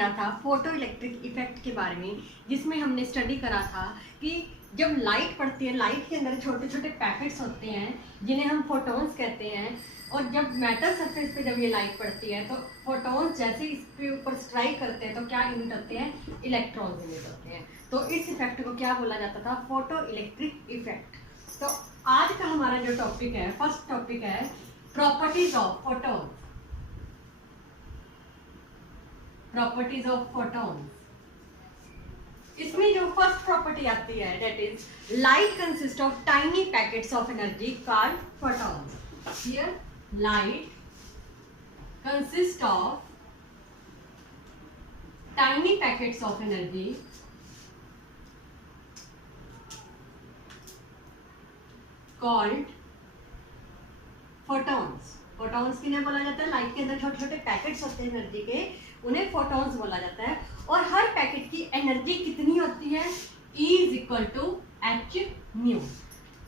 किया था photo electric effect के बारे में, जिसमें हमने स्टडी करा था कि जब लाइट पड़ती है, लाइट के अंदर छोटे छोटे पैकेट्स होते हैं जिन्हें हम फोटॉन्स कहते हैं, और जब मेटल सरफेस पे जब ये लाइट पड़ती है तो फोटॉन्स जैसे इसके ऊपर स्ट्राइक करते हैं तो क्या इमिट होते हैं, इलेक्ट्रॉन्स इमिट होते हैं। तो इस इफेक्ट को क्या बोला जाता था, फोटो इलेक्ट्रिक इफेक्ट। तो आज का हमारा जो टॉपिक है, फर्स्ट टॉपिक है properties of photons. Properties of photons, इसमें जो फर्स्ट प्रॉपर्टी आती है that is light consist of tiny packets of energy called photons. Here light consist of tiny packets of energy called photons. Photons किन्हें बोला जाता है, light के अंदर छोटे छोटे पैकेट्स होते हैं एनर्जी के, उन्हें फोटॉन्स बोला जाता है। और हर पैकेट की एनर्जी कितनी होती है, E is equal to h nu.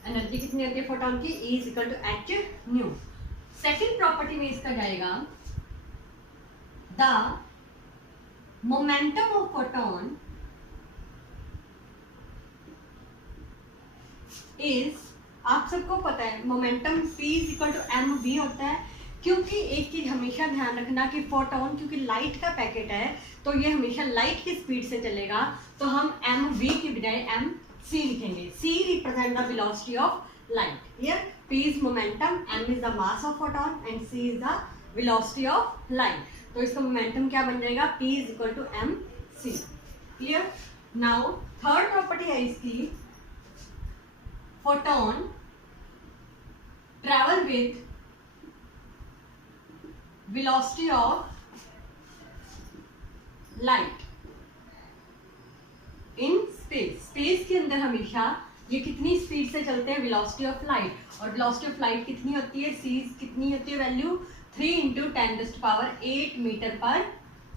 Energy कितनी होती है फोटॉन की, E is equal to h nu. Second property में इसका जाएगा the momentum of photon is, आप सबको पता है momentum P is equal to m v होता है, क्योंकि एक चीज हमेशा ध्यान रखना कि फोटॉन क्योंकि लाइट का पैकेट है तो ये हमेशा लाइट की स्पीड से चलेगा, तो हम एम वी की बजाय एम सी लिखेंगे। C represent the velocity of light. Here P is momentum, M is the mass of photon and C is the velocity of light. तो इसका मोमेंटम क्या बन जाएगा, P is equal to M C. Clear. Now third property है इसकी, photon travel with velocity of light in space। Space के अंदर हमेशा ये कितनी स्पीड से चलते हैं, velocity of light। और velocity of light कितनी होती है, c कितनी होती है वैल्यू, 3 × 10⁸ मीटर पर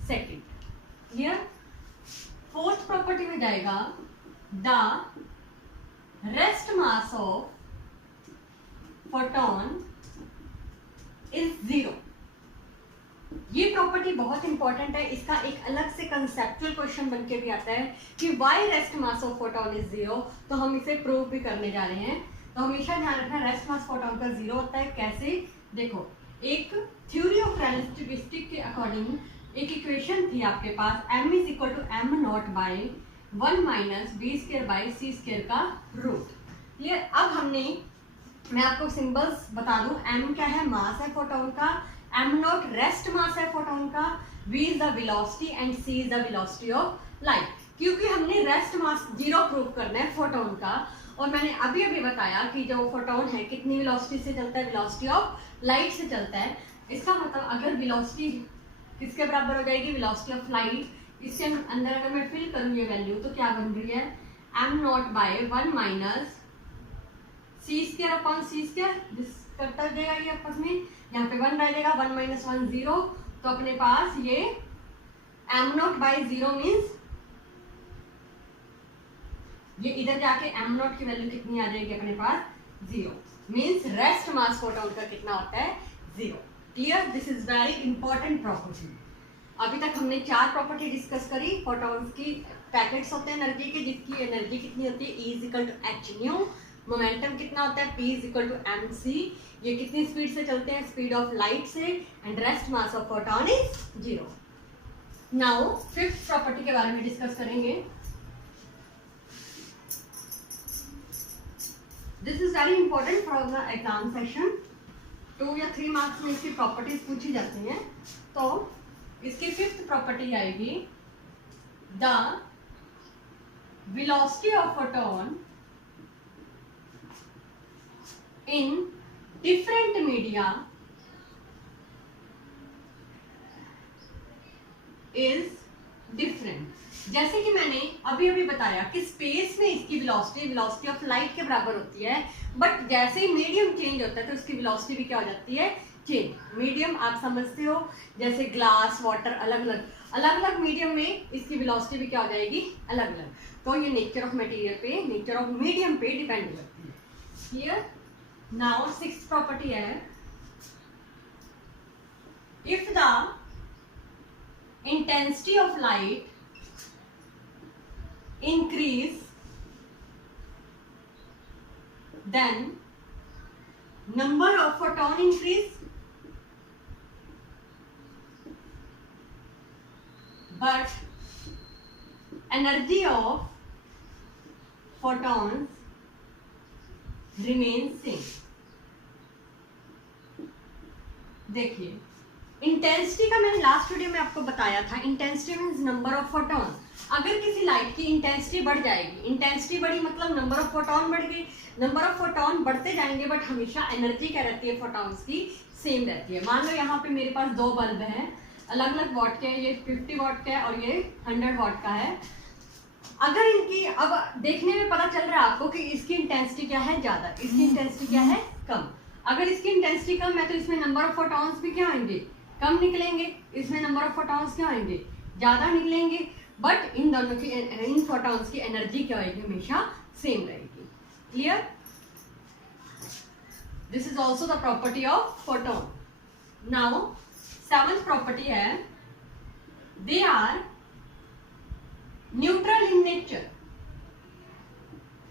सेकेंड। ये फोर्थ प्रॉपर्टी में जाएगा the rest mass of photon is 0। ये प्रॉपर्टी बहुत इंपॉर्टेंट है, इसका एक अलग से कंसेप्चुअल क्वेश्चन बन के भी आता है कि why rest mass of photon is 0। तो हम इसे प्रूव भी करने जा रहे हैं। तो हमेशा ध्यान रखना रेस्ट मास फोटॉन का 0 होता है। कैसे, देखो एक थ्योरी ऑफ रिलेटिविस्टिक के अकॉर्डिंग एक इक्वेशन थी आपके पास, m is equal to m nought by 1 minus b square by c square का रूट। ये अब हमने, मैं आपको सिंबल्स बता दूं, m क्या है, मास है फोटॉन का, m नॉट रेस्ट मास है फोटॉन का, v is the velocity and c is the velocity of light. क्योंकि हमने रेस्ट मास 0 प्रूव करना है फोटॉन का, और मैंने अभी अभी बताया कि जो फोटॉन है कितनी वेलोसिटी से चलता है, वेलोसिटी ऑफ लाइट से चलता है। इसका मतलब अगर वेलोसिटी किसके बराबर हो जाएगी, वेलोसिटी ऑफ लाइट। इसके अंदर अगर मैं फिल करूँ ये वैल्यू तो क्या बन रही है, m nought by 1 minus c square upon c square, जिस करता जाएगा ये आपस में, यहाँ पे 1 रह जाएगा, 1 माइनस 1 0। तो अपने पास ये m नॉट बाई 0 मीन्स ये इधर जाके m नॉट की वैल्यू कितनी आ जाएगी अपने पास, 0। मीन्स रेस्ट मास फोटॉन का कितना होता है, 0। Clear, this is very important property. अभी तक हमने 4 प्रॉपर्टी डिस्कस करी। फोटॉन्स की पैकेट्स होते हैं एनर्जी के, जिसकी एनर्जी कितनी होती है, E is equal to h nu. Momentum कितना होता है, P is equal to M c. ये कितनी स्पीड से चलते हैं, स्पीड ऑफ लाइट से, and rest mass of photon is 0। Now fifth property के बारे में डिस्कस करेंगे। This is very important for the exam session. 2 या 3 मार्क्स में इसकी प्रॉपर्टीज पूछी जाती हैं। तो इसकी फिफ्थ प्रॉपर्टी आएगी the velocity of photon in different media is different। जैसे कि मैंने अभी अभी बताया कि स्पेस में इसकी वेलोसिटी ऑफ लाइट के बराबर होती है, बट जैसे ही मीडियम चेंज होता है तो उसकी वेलोसिटी भी क्या हो जाती है, चेंज। मीडियम आप समझते हो, जैसे ग्लास, वाटर, अलग अलग मीडियम में इसकी वेलोसिटी भी क्या हो जाएगी, अलग अलग। तो ये नेचर ऑफ मटेरियल पे, नेचर ऑफ मीडियम पे डिपेंड करती है। हियर नाउ सिक्स्थ प्रॉपर्टी है, if the intensity of light increase, then number of photon increase, but energy of photons remains same. देखिए इंटेंसिटी का मैंने लास्ट वीडियो में आपको बताया था, intensity means number of photon. अगर किसी लाइट की इंटेंसिटी बढ़ जाएगी, इंटेंसिटी बढ़ी मतलब नंबर ऑफ फोटॉन बढ़ गई, नंबर ऑफ फोटॉन बढ़ते जाएंगे बट हमेशा एनर्जी क्या रहती है फोटॉन्स की सेम रहती है। मान लो यहाँ पे मेरे पास दो बल्ब हैं अलग अलग वॉट के, ये 50 वॉट का है और ये 100 वॉट का है। अगर इनकी अब देखने में पता चल रहा है आपको कि इसकी इंटेंसिटी क्या है ज़्यादा, इसकी इंटेंसिटी क्या है कम। अगर इसकी इंटेंसिटी कम है तो इसमें नंबर ऑफ फोटॉन्स भी क्या आएंगे, कम निकलेंगे, इसमें नंबर ऑफ फोटॉन्स क्या आएंगे, ज़्यादा निकलेंगे। बट इन दोनों की, इन फोटॉन्स की एनर्जी क्या होगी, हमेशा सेम रहेगी। Clear? This is also the property of photon. Now 7th property है, they are neutral in nature.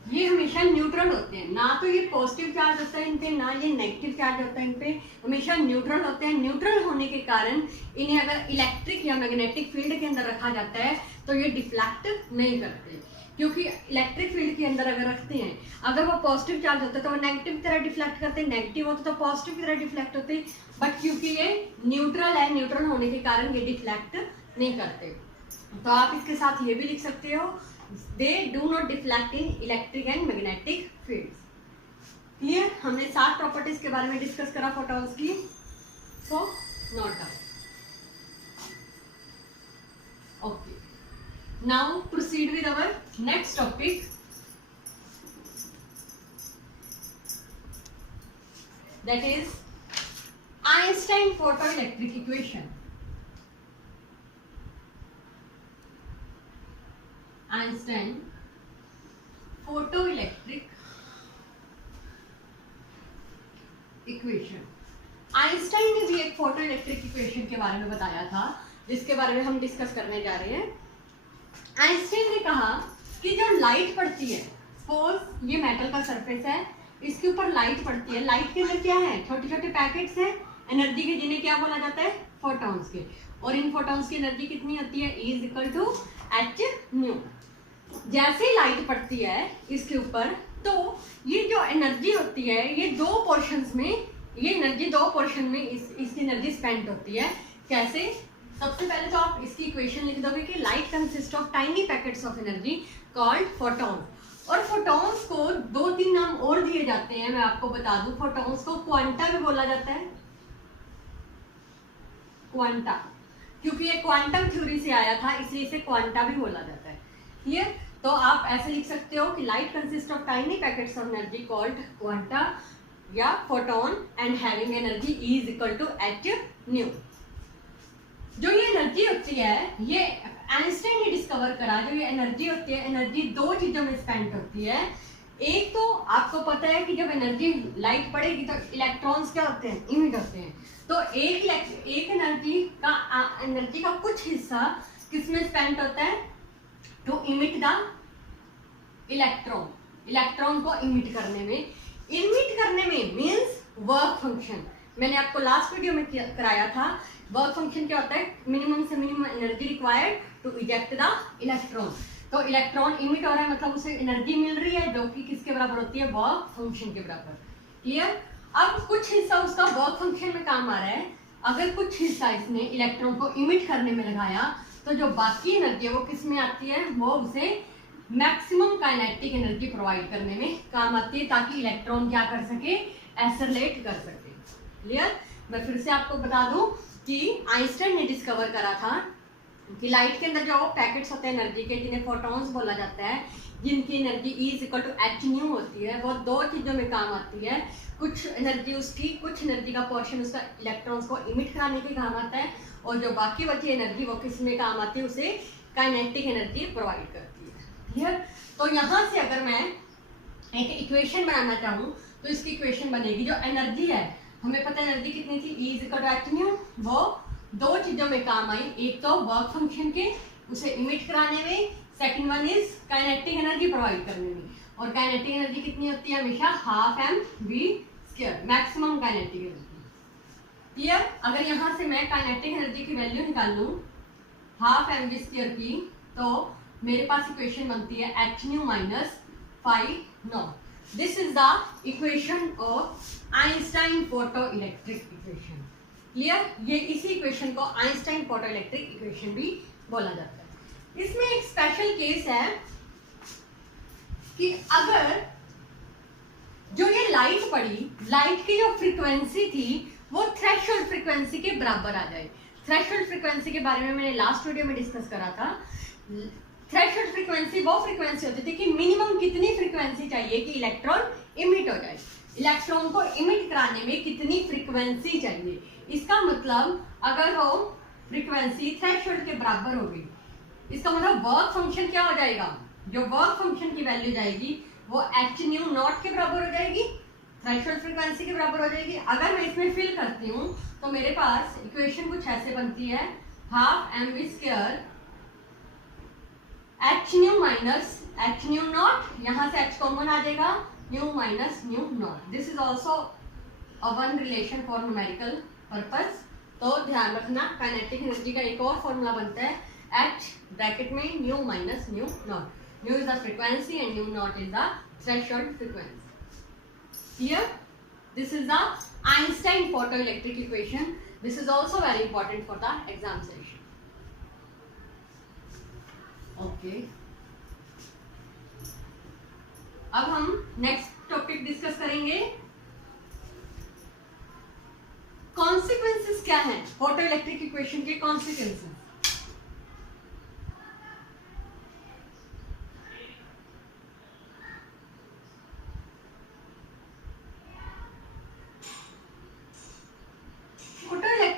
ये हमेशा न्यूट्रल होते हैं, ना तो ये पॉजिटिव चार्ज होता है इन पे, ना ये नेगेटिव चार्ज होता है इन पे, हमेशा न्यूट्रल होते हैं। न्यूट्रल होने के कारण इन्हें अगर इलेक्ट्रिक या मैग्नेटिक फील्ड के अंदर रखा जाता है तो ये डिफ्लेक्ट नहीं करते, क्योंकि इलेक्ट्रिक फील्ड के अंदर अगर रखते हैं, अगर वो पॉजिटिव चार्ज होता है तो वो नेगेटिव की तरह डिफ्लेक्ट करते हैं, नेगेटिव होता तो पॉजिटिव की तरह डिफ्लेक्ट होते, बट क्योंकि ये न्यूट्रल है, न्यूट्रल होने के कारण ये डिफ्लेक्ट नहीं करते। तो आप इसके साथ ये भी लिख सकते हो, they do not deflect in electric and magnetic fields. Clear? हमने 7 प्रॉपर्टीज के बारे में डिस्कस करा फोटॉन्स की, so note down. Okay, now proceed with our next topic, that is Einstein photoelectric equation. Einstein photoelectric equation. Einstein ने भी एक photoelectric equation के बारे में बताया था, जिसके बारे में हम डिस्कस करने जा रहे हैं। आइंस्टाइन ने कहा कि जो लाइट पड़ती है, सपोज ये मेटल का सरफेस है, इसके ऊपर लाइट पड़ती है, लाइट के अंदर क्या है, छोटे छोटे पैकेट्स हैं एनर्जी के, जिन्हें क्या बोला जाता है, फोटॉन्स के। और इन फोटॉन्स की एनर्जी कितनी होती है, E = h/μ। जैसे ही लाइट पड़ती है इसके ऊपर, तो ये जो एनर्जी होती है, ये दो पोर्शंस में, ये एनर्जी दो पोर्शन में इसकी एनर्जी स्पेंड होती है। कैसे? सबसे पहले तो आप इसकी इक्वेशन लिख दोगे कि light consist of tiny packets of energy called photon. और फोटॉन्स को 2-3 नाम और दिए जाते हैं, मैं आपको बता दूं। फोटॉन्स को क्वांटा भी बोला जाता है, क्वांटा, क्योंकि ये क्वांटम थ्योरी से आया था, इसलिए इसे क्वांटा भी बोला जाता है। क्लियर? तो आप ऐसे लिख सकते हो कि light consist of tiny packets of energy called quanta या photon and having energy E = h/μ। जो ये एनर्जी होती है, ये आइंस्टाइन ने डिस्कवर करा, जो ये एनर्जी होती है, एनर्जी दो चीजों में स्पेंड होती है। एक तो आपको पता है कि जब एनर्जी लाइट पड़ेगी तो इलेक्ट्रॉन्स क्या होते हैं, इमिट होते हैं। तो एक एनर्जी का कुछ हिस्सा किसमें स्पेंड होता है, to emit the electron, electron को इमिट करने में। इमिट करने में मीन्स वर्क फंक्शन, मैंने आपको लास्ट वीडियो में कराया था। वर्क फंक्शन क्या होता है, मिनिमम से minimum energy required to eject the electron. तो इलेक्ट्रॉन इमिट हो रहा है मतलब उसे एनर्जी मिल रही है, जो कि किसके बराबर होती है, वर्क फंक्शन के बराबर। क्लियर? अब कुछ हिस्सा उसका वर्क फंक्शन में काम आ रहा है, अगर कुछ हिस्सा इसने इलेक्ट्रॉन को इमिट करने में लगाया तो जो बाकी एनर्जी है वो किस में आती है, वो उसे मैक्सिमम काइनेटिक एनर्जी प्रोवाइड करने में काम आती है, ताकि इलेक्ट्रॉन क्या कर सके, एक्सेलरेट कर सके। क्लियर? मैं फिर से आपको बता दूं कि आइंस्टाइन ने डिस्कवर करा था कि लाइट के अंदर जो पैकेट्स होते हैं एनर्जी के, जिन्हें फोटॉन्स बोला जाता है, जिनकी एनर्जी E = h/μ होती है, वो दो चीज़ों में काम आती है। कुछ एनर्जी उसकी, कुछ एनर्जी का पोर्शन उसका इलेक्ट्रॉन्स को इमिट कराने के काम आता है, और जो बाकी बची एनर्जी वो किस में काम आती है, उसे काइनेटिक एनर्जी प्रोवाइड करती है। क्लियर? तो यहाँ से अगर मैं एक इक्वेशन बनाना चाहूँ तो इसकी इक्वेशन बनेगी, जो एनर्जी है, हमें पता है एनर्जी कितनी थी, E = h/μ, वो दो चीजों में काम आई, एक तो वर्क फंक्शन के उसे इमिट कराने में, second one is kinetic energy provide करने में। और काइनेटिक एनर्जी कितनी होती है हमेशा, half m v square, maximum kinetic energy. Clear? अगर यहाँ से मैं काइनेटिक एनर्जी की वैल्यू निकाल लूँ हाफ एम वी स्क्वायर की, तो मेरे पास इक्वेशन बनती है H nu minus 5 not. This is the equation of Einstein photo electric equation. Clear? ये इसी इक्वेशन को आइंस्टाइन फोटो इलेक्ट्रिक इक्वेशन भी बोला जाता है। इसमें एक स्पेशल केस है कि अगर जो ये लाइट पड़ी, लाइट की जो फ्रीक्वेंसी थी वो थ्रेशोल्ड फ्रीक्वेंसी के बराबर आ जाए। थ्रेशोल्ड फ्रीक्वेंसी के बारे में मैंने लास्ट वीडियो में डिस्कस करा था। थ्रेशोल्ड फ्रीक्वेंसी वो फ्रीक्वेंसी होती थी कि मिनिमम कितनी फ्रीक्वेंसी चाहिए कि इलेक्ट्रॉन इमिट हो जाए। इलेक्ट्रॉन को इमिट कराने में कितनी फ्रीक्वेंसी चाहिए, इसका मतलब अगर वो फ्रीक्वेंसी थ्रेशोल्ड के बराबर होगी, इसका मतलब वर्क फंक्शन क्या हो जाएगा, जो वर्क फंक्शन की वैल्यू जाएगी वो एच न्यू नॉट के बराबर हो जाएगी, थ्रेशोल्ड फ्रीक्वेंसी के बराबर हो जाएगी। अगर मैं इसमें फिल करती हूँ तो मेरे पास इक्वेशन कुछ ऐसे बनती है, half m v square h nu minus h nu nought, यहाँ से एच कॉमन आ जाएगा, nu minus nu nought. This is also a one relation for numerical purpose. तो ध्यान रखना, काइनेटिक एनर्जी का एक और फॉर्मूला बनता है एच ब्रैकेट में new minus nu not. New is the frequency and new not is the threshold frequency. Clear? This is the Einstein photoelectric equation. This is also very important for the exam session. Okay. अब हम next topic discuss करेंगे। Consequences क्या हैं photoelectric equation के? Consequences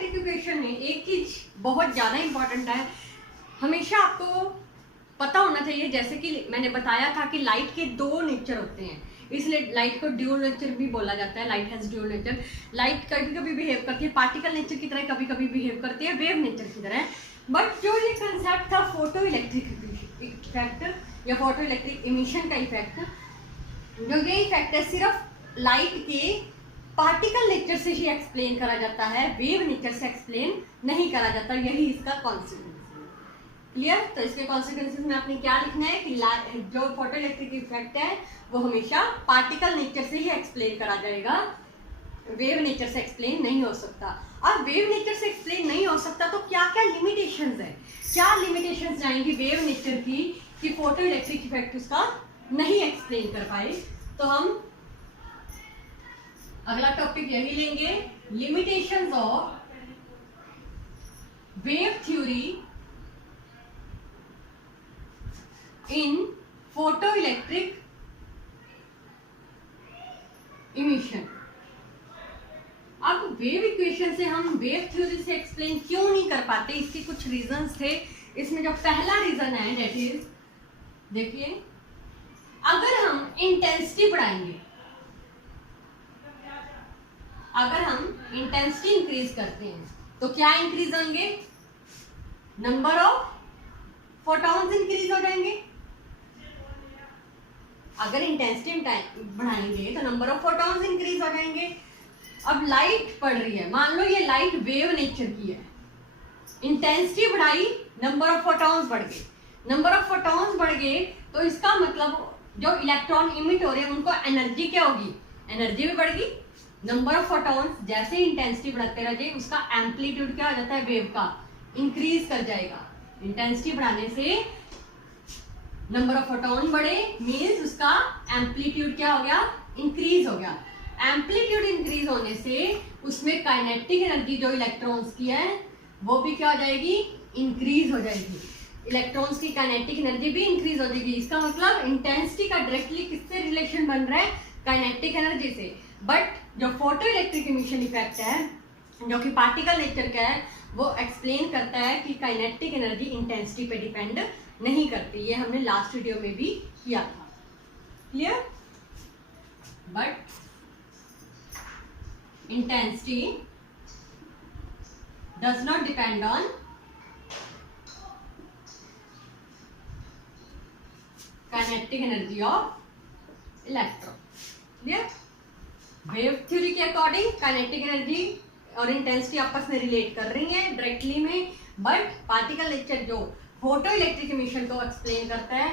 equation में एक चीज बहुत ज्यादा इंपॉर्टेंट है, हमेशा आपको पता होना चाहिए। जैसे कि मैंने बताया था कि लाइट के दो नेचर होते हैं, इसलिए लाइट को ड्यूल नेचर भी बोला जाता है। Light has dual nature. Light कभी कभी बिहेव करती है पार्टिकल नेचर की तरह, कभी कभी बिहेव करती है वेव नेचर की तरह। बट जो ये कंसेप्ट था फोटो इलेक्ट्रिक इफेक्ट या फोटो इलेक्ट्रिक इमिशन का इफेक्ट, जो ये इफेक्ट है सिर्फ लाइट के पार्टिकल नेचर से ही एक्सप्लेन करा जाता है, वेव नेचर से एक्सप्लेन नहीं करा जाता। यही इसका कॉन्सिक्वेंस है। क्लियर? तो इसके कॉन्सिक्वेंसेस में आपने क्या लिखना है कि जो फोटो इलेक्ट्रिक इफेक्ट है वो हमेशा पार्टिकल नेचर से ही एक्सप्लेन करा जाएगा, वेव नेचर से एक्सप्लेन नहीं हो सकता। अब वेव नेचर से एक्सप्लेन नहीं हो सकता तो क्या क्या लिमिटेशंस है, क्या लिमिटेशंस जाएंगी वेव नेचर की कि फोटो इलेक्ट्रिक इफेक्ट उसका नहीं एक्सप्लेन कर पाए। तो हम अगला टॉपिक यही लेंगे, limitations of wave theory in photo electric emission. अब वेव इक्वेशन से हम वेव थ्योरी से एक्सप्लेन क्यों नहीं कर पाते, इसके कुछ रीजंस थे। इसमें जो पहला रीजन है दैट इज, देखिए अगर हम इंटेंसिटी बढ़ाएंगे, अगर हम इंटेंसिटी इंक्रीज करते हैं तो क्या इंक्रीज होंगे, नंबर ऑफ फोटॉन्स इंक्रीज हो जाएंगे। अगर इंटेंसिटी बढ़ाएंगे तो नंबर ऑफ फोटॉन्स इंक्रीज हो जाएंगे। अब लाइट पड़ रही है, मान लो ये लाइट वेव नेचर की है, इंटेंसिटी बढ़ाई, नंबर ऑफ फोटॉन्स बढ़ गए। नंबर ऑफ फोटॉन्स बढ़ गए तो इसका मतलब जो इलेक्ट्रॉन इमिट हो रहे हैं उनको एनर्जी क्या होगी, एनर्जी भी बढ़ेगी। नंबर ऑफ फोटॉन्स जैसे इंटेंसिटी बढ़ाते रहे उसका एम्पलीट्यूड क्या हो जाता है, वेव का इंक्रीज कर जाएगा। इंटेंसिटी बढ़ाने से नंबर ऑफ फोटॉन बढ़े मींस उसका एम्पलीट्यूड क्या हो गया, इंक्रीज हो गया। एम्पलीट्यूड इंक्रीज होने से उसमें काइनेटिक एनर्जी जो इलेक्ट्रॉन्स की है वो भी क्या हो जाएगी, इंक्रीज हो जाएगी। इलेक्ट्रॉन्स की काइनेटिक एनर्जी भी इंक्रीज हो जाएगी। इसका मतलब इंटेंसिटी का डायरेक्टली किससे रिलेशन बन रहा है, काइनेटिक एनर्जी से। बट जो फोटो इलेक्ट्रिक इमिशन इफेक्ट है जो कि पार्टिकल नेचर का है वो एक्सप्लेन करता है कि काइनेटिक एनर्जी इंटेंसिटी पे डिपेंड नहीं करती। ये हमने लास्ट वीडियो में भी किया था। Clear? But intensity does not depend on kinetic energy of electron. Clear? Wave theory के अकॉर्डिंग काइनेटिक एनर्जी और इंटेंसिटी आपस में रिलेट कर रही है डायरेक्टली में, बट पार्टिकल नेचर जो फोटो इलेक्ट्रिक इमिशन को एक्सप्लेन करता है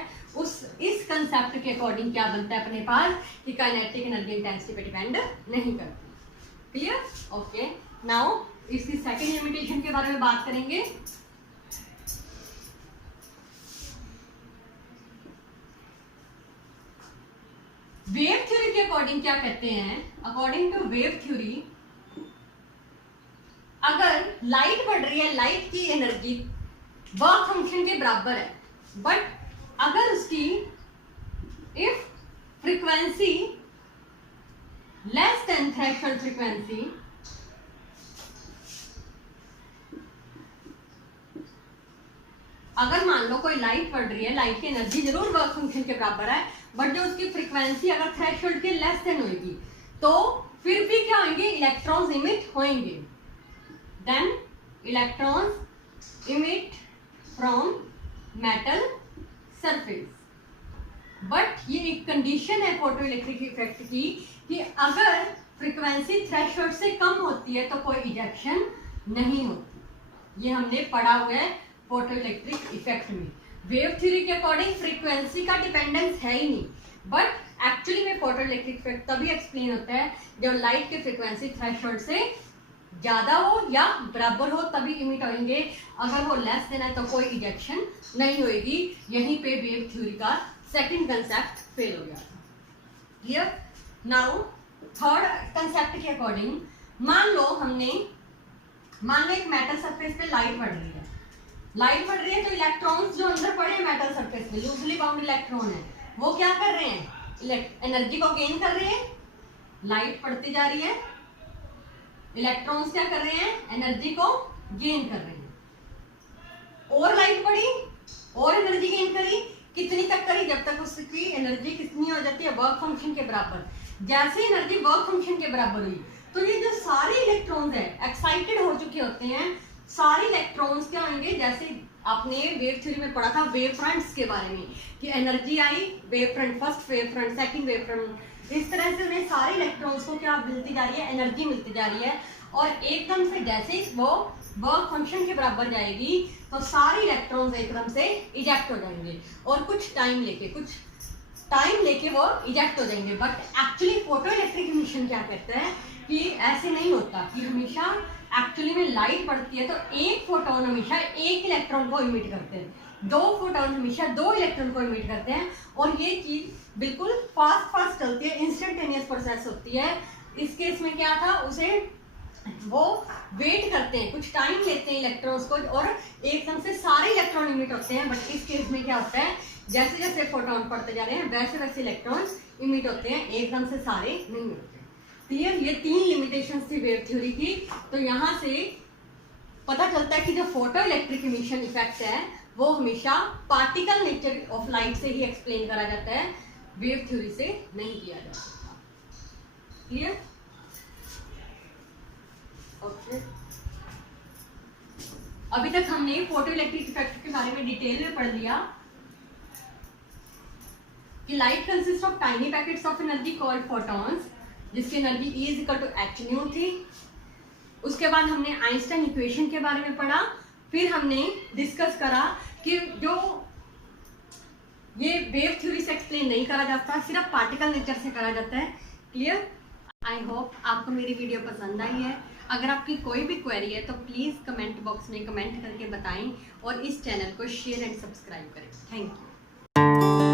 इस कंसेप्ट के अकॉर्डिंग क्या बनता है अपने पास कि काइनेटिक एनर्जी इंटेंसिटी पे डिपेंड नहीं करती। क्लियर? ओके, नाउ इसकी सेकंड लिमिटेशन के बारे में बात करेंगे। वेव थ्योरी के अकॉर्डिंग क्या कहते हैं? अकॉर्डिंग टू वेव थ्योरी, अगर लाइट बढ़ रही है, लाइट की एनर्जी वर्क फंक्शन के बराबर है, बट अगर उसकी if frequency less than threshold frequency, अगर मान लो कोई लाइट पड़ रही है, लाइट की एनर्जी जरूर वर्क फंक्शन के बराबर है, बट जो उसकी फ्रीक्वेंसी अगर थ्रेशोल्ड के लेस देन होगी तो फिर भी क्या होंगे? इलेक्ट्रॉन्स इमिट होंगे। Then electrons emit from metal surface, but ये एक कंडीशन है फोटो इलेक्ट्रिक इफेक्ट की कि अगर फ्रीक्वेंसी थ्रेशोल्ड से कम होती है तो कोई इजेक्शन नहीं होती। ये हमने पढ़ा हुआ है फोटो इलेक्ट्रिक इफेक्ट में। वेव थ्योरी के अकॉर्डिंग फ्रीक्वेंसी का डिपेंडेंस है ही नहीं, बट एक्चुअली में फोटो इलेक्ट्रिक इफेक्ट तभी एक्सप्लेन होता है जब लाइट की फ्रीक्वेंसी थ्रेशोल्ड से ज्यादा हो या बराबर हो तभी इमिट होंगे। अगर वो लेस देना है तो कोई इजेक्शन नहीं होगी। यहीं पे वेव थ्योरी का सेकंड कंसेप्ट फेल हो गया। क्लियर? नाउ थर्ड कंसेप्ट के अकॉर्डिंग, मान लो एक मेटल सरफेस पे लाइट पड़ रही है, तो इलेक्ट्रॉन्स जो अंदर पड़े हैं मेटल सरफेस पे, लूजली बाउंड इलेक्ट्रॉन है, वो क्या कर रहे हैं? एनर्जी को गेन कर रहे हैं। लाइट पड़ती जा रही है, इलेक्ट्रॉन्स क्या कर रहे हैं? एनर्जी को गेन कर रहे हैं। और लाइट पड़ी और एनर्जी गेन करी, कितनी तक करी? जब तक उसकी एनर्जी कितनी हो जाती है? वर्क फंक्शन के बराबर। जैसे एनर्जी वर्क फंक्शन के बराबर हुई तो ये जो सारे इलेक्ट्रॉन्स है एक्साइटेड हो चुके होते हैं। सारे इलेक्ट्रॉन्स क्या होंगे? जैसे आपने वेव थ्योरी में पढ़ा था वेव फ्रंट्स के बारे में कि एनर्जी आई, wave front, first wave front, second wave front, इस तरह से उन्हें सारे इलेक्ट्रॉन्स को क्या मिलती जा रही है? एनर्जी मिलती जा रही है। और एकदम से जैसे वो वर्क फंक्शन के बराबर जाएगी तो सारे इलेक्ट्रॉन्स एकदम से इजेक्ट हो जाएंगे और कुछ टाइम लेके वो इजेक्ट हो जाएंगे। But actually photo electric emission क्या कहता है कि ऐसे नहीं होता, कि हमेशा एक्चुअली में लाइट पड़ती है तो एक फोटोन हमेशा एक इलेक्ट्रॉन को इमिट करते हैं, दो फोटोन हमेशा दो इलेक्ट्रॉन को इमिट करते हैं। और ये चीज बिल्कुल फास्ट चलती है, इंस्टेंटेनियस प्रोसेस होती है। इस केस में क्या था, उसे वो वेट करते हैं, कुछ टाइम लेते हैं इलेक्ट्रॉन्स को और एकदम से सारे इलेक्ट्रॉन इमिट होते हैं। बट इस केस में क्या होता है, जैसे जैसे फोटोन पड़ते जा रहे हैं वैसे वैसे इलेक्ट्रॉन्स इमिट होते हैं, एकदम से सारे नहीं होते। क्लियर? ये 3 लिमिटेशंस थी वेव थ्योरी की। तो यहाँ से पता चलता है कि जो फोटो इलेक्ट्रिक इमिशन इफेक्ट है वो हमेशा पार्टिकल नेचर ऑफ लाइट से ही एक्सप्लेन करा जाता है, वेव थ्योरी से नहीं किया जा सकता। क्लियर? ओके, अभी तक हमने फोटो इलेक्ट्रिक इफेक्ट के बारे में डिटेल में पढ़ लिया कि light consist of tiny packets of energy called photons, जिसकी energy E is equal to h nu थी। उसके बाद हमने आइंस्टाइन इक्वेशन के बारे में पढ़ा। फिर हमने डिस्कस करा कि जो ये वेव थ्योरी से एक्सप्लेन नहीं करा जाता, सिर्फ पार्टिकल नेचर से करा जाता है। क्लियर? आई होप आपको मेरी वीडियो पसंद आई है। अगर आपकी कोई भी क्वेरी है तो प्लीज़ कमेंट बॉक्स में कमेंट करके बताएं और इस चैनल को शेयर एंड सब्सक्राइब करें। Thank you.